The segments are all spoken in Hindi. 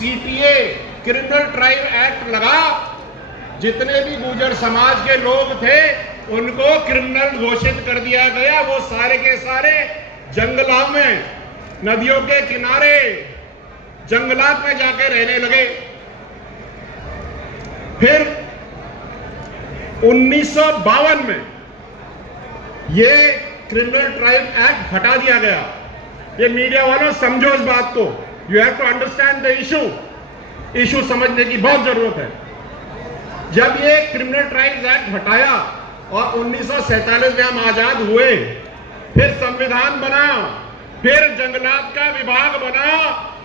सीटीए क्रिमिनल ट्राइब एक्ट लगा, जितने भी गुर्जर समाज के लोग थे उनको क्रिमिनल घोषित कर दिया गया। वो सारे के सारे जंगलों में, नदियों के किनारे, जंगलात में जाके रहने लगे। फिर 1952 में ये क्रिमिनल ट्राइब एक्ट हटा दिया गया। ये मीडिया वालों समझो इस बात को, you have to understand the issue समझने की बहुत जरूरत है। जब ये क्रिमिनल ट्राइब्स एक्ट हटाया और 1947 में हम आजाद हुए, फिर संविधान बना, फिर जंगलात का विभाग बना,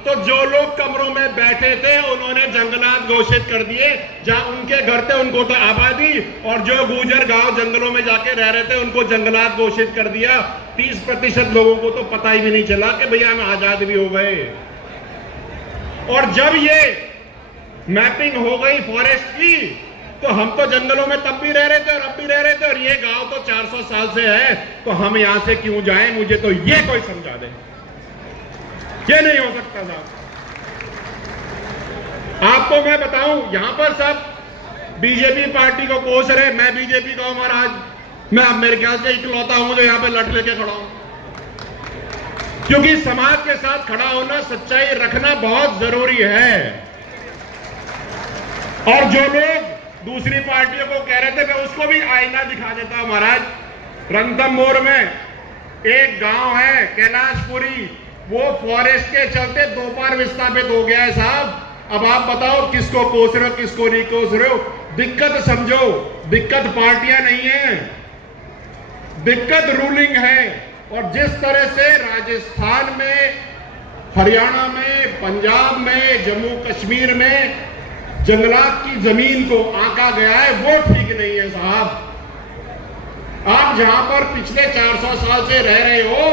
तो जो लोग कमरों में बैठे थे उन्होंने जंगलात घोषित कर दिए। जहां उनके घर थे उनको तो आबादी, और जो गुर्जर गांव जंगलों में जाके रह रहे थे उनको जंगलात घोषित कर दिया। 30% लोगों को तो पता ही भी नहीं चला कि भैया हम आजाद भी हो गए। और जब ये मैपिंग हो गई फॉरेस्ट की, तो हम तो जंगलों में तब भी रह रहे थे और अब भी रह रहे थे, और ये गांव तो 400 साल से है, तो हम यहां से क्यों जाएं? मुझे तो ये कोई समझा दे। ये नहीं हो सकता साहब। आपको मैं बताऊं, यहां पर सब बीजेपी पार्टी को कोस रहे। मैं बीजेपी का हूं महाराज, मैं अब मेरे ख्याल से इकलौता हूं जो यहां पे लट लेके खड़ा हूं, क्योंकि समाज के साथ खड़ा होना, सच्चाई रखना बहुत जरूरी है। और जो लोग दूसरी पार्टियों को कह रहे थे, मैं उसको भी आईना दिखा देता हूं महाराज। रणथंभौर में एक गांव है कैलाशपुरी, वो फॉरेस्ट के चलते 2 बार विस्थापित हो गया है साहब। अब आप बताओ किसको कोस रहे हो, किसको नहीं कोस रहे हो? दिक्कत समझो, दिक्कत पार्टियां नहीं है, दिक्कत रूलिंग है। और जिस तरह से राजस्थान में, हरियाणा में, पंजाब में, जम्मू कश्मीर में जंगलात की जमीन को आंका गया है, वो ठीक नहीं है साहब। आप जहां पर पिछले 400 साल से रह रहे हो,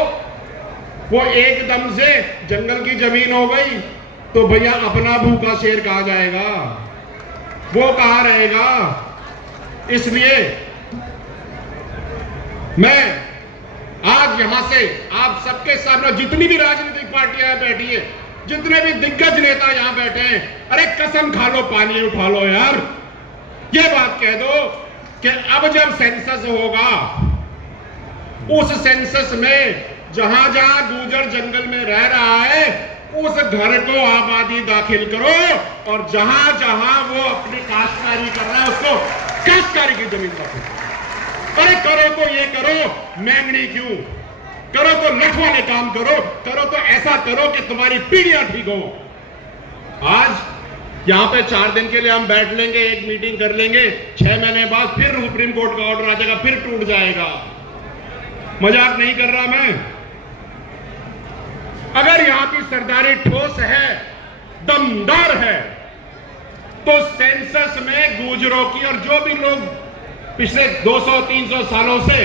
वो एकदम से जंगल की जमीन हो गई, तो भैया अपना भूखा शेर कहां जाएगा? वो कहां रहेगा? इसलिए मैं आज यहां से आप सबके सामने, जितनी भी राजनीतिक पार्टियां बैठी है, जितने भी दिग्गज नेता यहां बैठे हैं, अरे कसम खा लो, पानी उठा लो यार। ये बात कह दो कि अब जब सेंसस होगा, उस सेंसस में जहां जहां गुर्जर जंगल में रह रहा है, उस घर को आबादी दाखिल करो, और जहां जहां वो अपनी काश्तकारी कर रहा है उसको काश्तकारी की जमीन दाखिल करो। अरे करो तो ये करो, महंगनी क्यों करो? तो लठ वाले काम करो, करो तो ऐसा करो कि तुम्हारी पीढ़ियां ठीक हो। आज यहां पे 4 दिन के लिए हम बैठ लेंगे, एक मीटिंग कर लेंगे, 6 महीने बाद फिर सुप्रीम कोर्ट का ऑर्डर आ जाएगा, फिर टूट जाएगा। मजाक नहीं कर रहा मैं। अगर यहां की सरदारी ठोस है, दमदार है, तो सेंसस में गुर्जरों की, और जो भी लोग पिछले 200-300 सालों से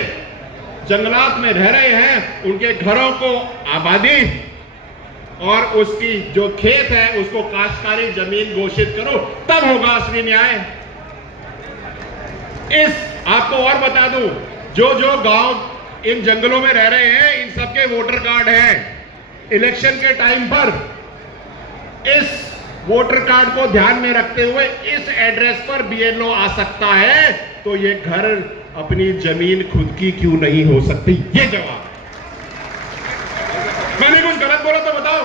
जंगलात में रह रहे हैं, उनके घरों को आबादी और उसकी जो खेत है उसको काश्तकारी जमीन घोषित करो, तब होगा असली न्याय। आपको और बता दूं, जो जो गांव इन जंगलों में रह रहे हैं, इन सबके वोटर कार्ड हैं। इलेक्शन के टाइम पर इस वोटर कार्ड को ध्यान में रखते हुए इस एड्रेस पर बीएलओ आ सकता है, तो ये घर, अपनी जमीन खुद की क्यों नहीं हो सकती? ये जवाब। मैंने कुछ गलत बोला तो बताओ।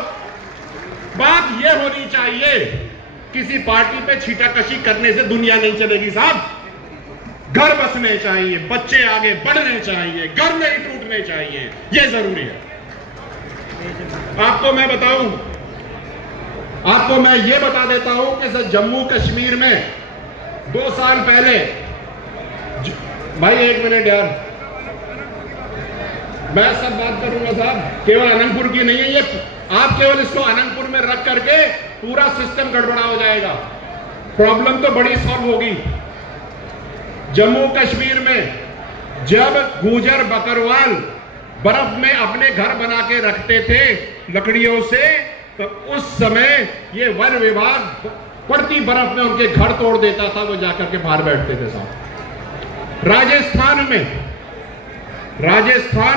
बात ये होनी चाहिए, किसी पार्टी पे छीटाकशी करने से दुनिया नहीं चलेगी साहब। घर बसने चाहिए, बच्चे आगे बढ़ने चाहिए, घर नहीं टूटने चाहिए, ये जरूरी है। आपको मैं बताऊं, आपको मैं ये बता देता हूं कि जम्मू कश्मीर में 2 साल पहले, भाई 1 मिनट यार, मैं सब बात करूंगा साहब, केवल अनंतपुर की नहीं है ये। आप केवल इसको अनंतपुर में रख करके पूरा सिस्टम गड़बड़ा हो जाएगा, प्रॉब्लम तो बड़ी सॉल्व होगी। जम्मू कश्मीर में जब गुर्जर बकरवाल बर्फ में अपने घर बना के रखते थे लकड़ियों से, तो उस समय ये वन विभाग पड़ती बर्फ में उनके घर तोड़ देता था, वो जाकर के बाहर बैठते थे साहब। राजस्थान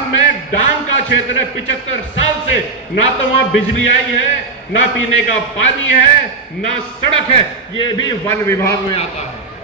में डांग का क्षेत्र है, 75 साल से ना तो वहां बिजली आई है, ना पीने का पानी है, ना सड़क है, ये भी वन विभाग में आता है।